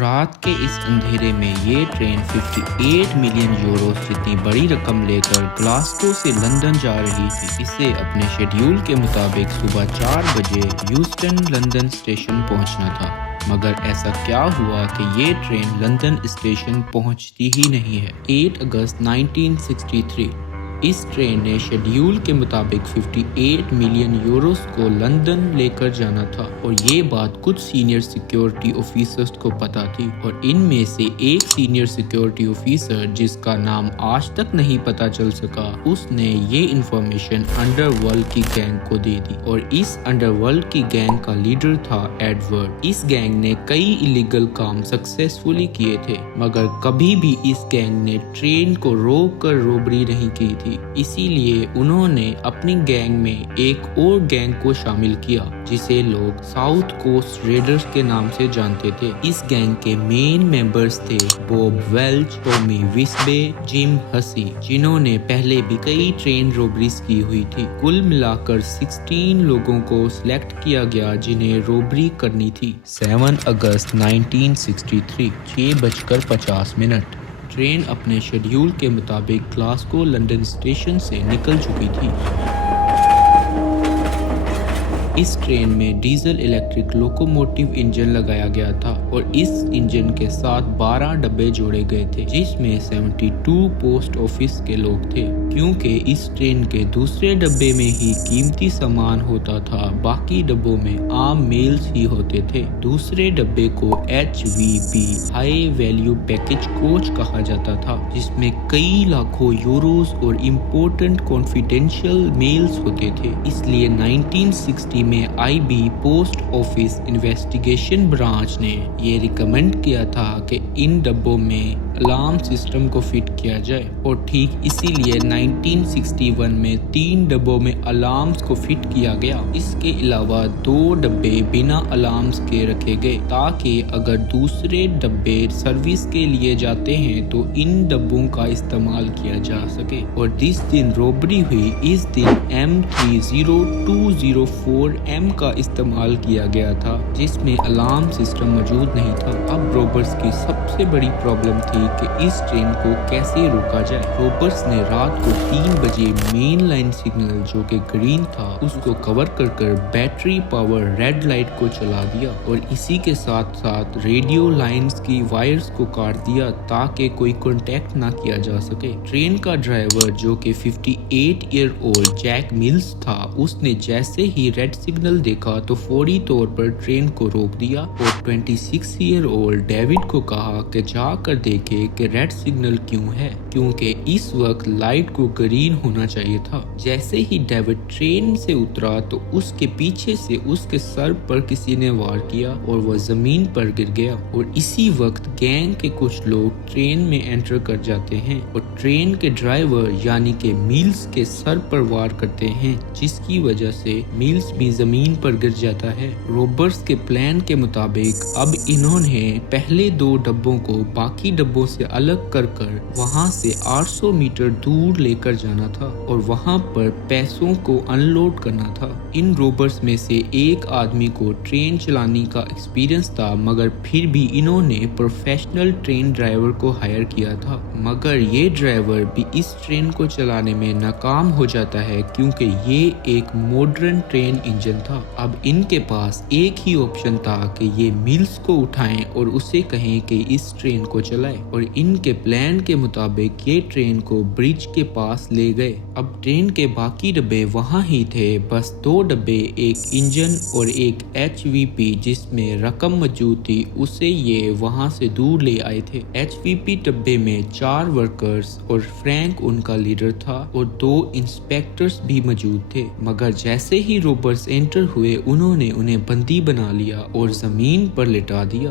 رات کے اس اندھیرے میں یہ ٹرین 58 ملین یوروز جتنی بڑی رقم لے کر گلاسگو سے لندن جا رہی تھی۔ اسے اپنے شیڈیول کے مطابق صبح 4 بجے ہیوسٹن لندن اسٹیشن پہنچنا تھا، مگر ایسا کیا ہوا کہ یہ ٹرین لندن اسٹیشن پہنچتی ہی نہیں ہے۔ 8 اگست 1963 اس ٹرین نے شیڈیول کے مطابق 58 ملین یوروز کو لندن لے کر جانا تھا، اور یہ بات کچھ سینئر سیکیورٹی آفیسرز کو پتا تھی، اور ان میں سے ایک سینئر سیکیورٹی آفیسر جس کا نام آج تک نہیں پتا چل سکا، اس نے یہ انفارمیشن انڈر ورلڈ کی گینگ کو دے دی، اور اس انڈر ورلڈ کی گینگ کا لیڈر تھا ایڈورڈ۔ اس گینگ نے کئی الیگل کام سکسیسفلی کیے تھے، مگر کبھی بھی اس گینگ نے ٹرین کو روک کر روبری نہیں کی تھی۔ اسی لیے انہوں نے اپنی گینگ میں ایک اور گینگ کو شامل کیا جسے لوگ ساؤتھ کوسٹ ریڈرز کے نام سے جانتے تھے۔ اس گینگ کے مین ممبرز تھے بوب ویلچ، ٹومی وسبے، جم ہسی، جنہوں نے پہلے بھی کئی ٹرین روبریز کی ہوئی تھی۔ کل ملا کر 16 لوگوں کو سلیکٹ کیا گیا جنہیں روبری کرنی تھی۔ 7 اگست 1963 6:50 ٹرین اپنے شیڈیول کے مطابق گلاسگو لندن اسٹیشن سے نکل چکی تھی۔ اس ٹرین میں ڈیزل الیکٹرک لوکوموٹیو انجن لگایا گیا تھا، اور اس انجن کے ساتھ 12 ڈبے جوڑے گئے تھے جس میں 72 پوسٹ آفس کے لوگ تھے۔ کیونکہ اس ٹرین کے دوسرے ڈبے میں ہی قیمتی سامان ہوتا تھا، باقی ڈبوں میں عام میلز ہی ہوتے تھے۔ دوسرے ڈبے کو HVP high value package coach کہا جاتا تھا، جس میں کئی لاکھوں یوروز اور امپورٹنٹ کانفیڈینشیل میلز ہوتے تھے۔ اس لیے 1960 میں IB post office investigation branch نے یہ ریکمینڈ کیا تھا کہ ان ڈبوں میں الارم سسٹم کو فٹ کیا جائے، اور ٹھیک اسی لیے 1961 میں 3 ڈبوں میں الارمز کو فٹ کیا گیا۔ اس کے علاوہ 2 ڈبے بنا الارمز کے رکھے گئے تاکہ اگر دوسرے ڈبے سروس کے لیے جاتے ہیں تو ان ڈبوں کا استعمال کیا جا سکے۔ اور جس دن روبری ہوئی اس دن M30204M کا استعمال کیا گیا تھا، جس میں الارم سسٹم موجود نہیں تھا۔ اب روبرز کی سب سے بڑی پرابلم تھی کہ اس ٹرین کو کیسے روکا جائے۔ روبرز نے رات کو 3 بجے مین لائن سگنل جو کہ گرین تھا اس کو کور کر بیٹری پاور ریڈ لائٹ کو چلا دیا، اور اسی کے ساتھ ساتھ ریڈیو لائنز کی وائرز کو کاٹ دیا تاکہ کوئی کانٹیکٹ نہ کیا جا سکے۔ ٹرین کا ڈرائیور جو کہ 58 ایئر اولڈ جیک ملز تھا، اس نے جیسے ہی ریڈ سگنل دیکھا تو فوری طور پر ٹرین کو روک دیا، اور 26 ایئر اولڈ ڈیوڈ کو کہا کہ جا کر دیکھے کہ ریڈ سگنل کیوں ہے، کیونکہ اس وقت لائٹ کو گرین ہونا چاہیے تھا۔ جیسے ہی ڈیوڈ ٹرین سے اترا تو اس کے پیچھے سے اس کے سر پر کسی نے وار کیا اور وہ زمین پر گر گیا، اور اسی وقت گینگ کے کچھ لوگ ٹرین میں انٹر کر جاتے ہیں اور ٹرین کے ڈرائیور یعنی کہ میلز کے سر پر وار کرتے ہیں، جس کی وجہ سے میلز بھی زمین پر گر جاتا ہے۔ روبرز کے پلان کے مطابق اب انہوں نے پہلے 2 ڈبوں کو باقی ڈبوں سے الگ کر وہاں سے 800 میٹر دور لے کر جانا تھا، اور وہاں پر پیسوں کو ان لوڈ کرنا تھا۔ ان روبرز میں سے ایک آدمی کو ٹرین چلانے کا ایکسپیرینس تھا، مگر پھر بھی انہوں نے پروفیشنل ٹرین ڈرائیور کو ہائر کیا تھا، مگر یہ ڈرائیور بھی اس ٹرین کو چلانے میں ناکام ہو جاتا ہے کیونکہ یہ ایک ماڈرن ٹرین انجن تھا۔ اب ان کے پاس ایک ہی آپشن تھا کہ یہ میلز کو اٹھائیں اور اسے کہیں کہ اس ٹرین کو چلائے، اور ان کے پلان کے مطابق یہ ٹرین کو برج کے پاس لے گئے۔ اب ٹرین کے باقی ڈبے وہاں ہی تھے، بس 2 ڈبے، ایک انجن اور ایک HVP جس میں رقم موجود تھی، اسے یہ وہاں سے دور لے آئے تھے۔ HVP ڈبے میں 4 ورکرز اور فرینک ان کا لیڈر تھا، اور 2 انسپیکٹرز بھی موجود تھے، مگر جیسے ہی روبرز انٹر ہوئے انہوں نے انہیں بندی بنا لیا اور زمین پر لٹا دیا۔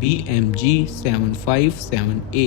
BMG 757A,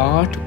8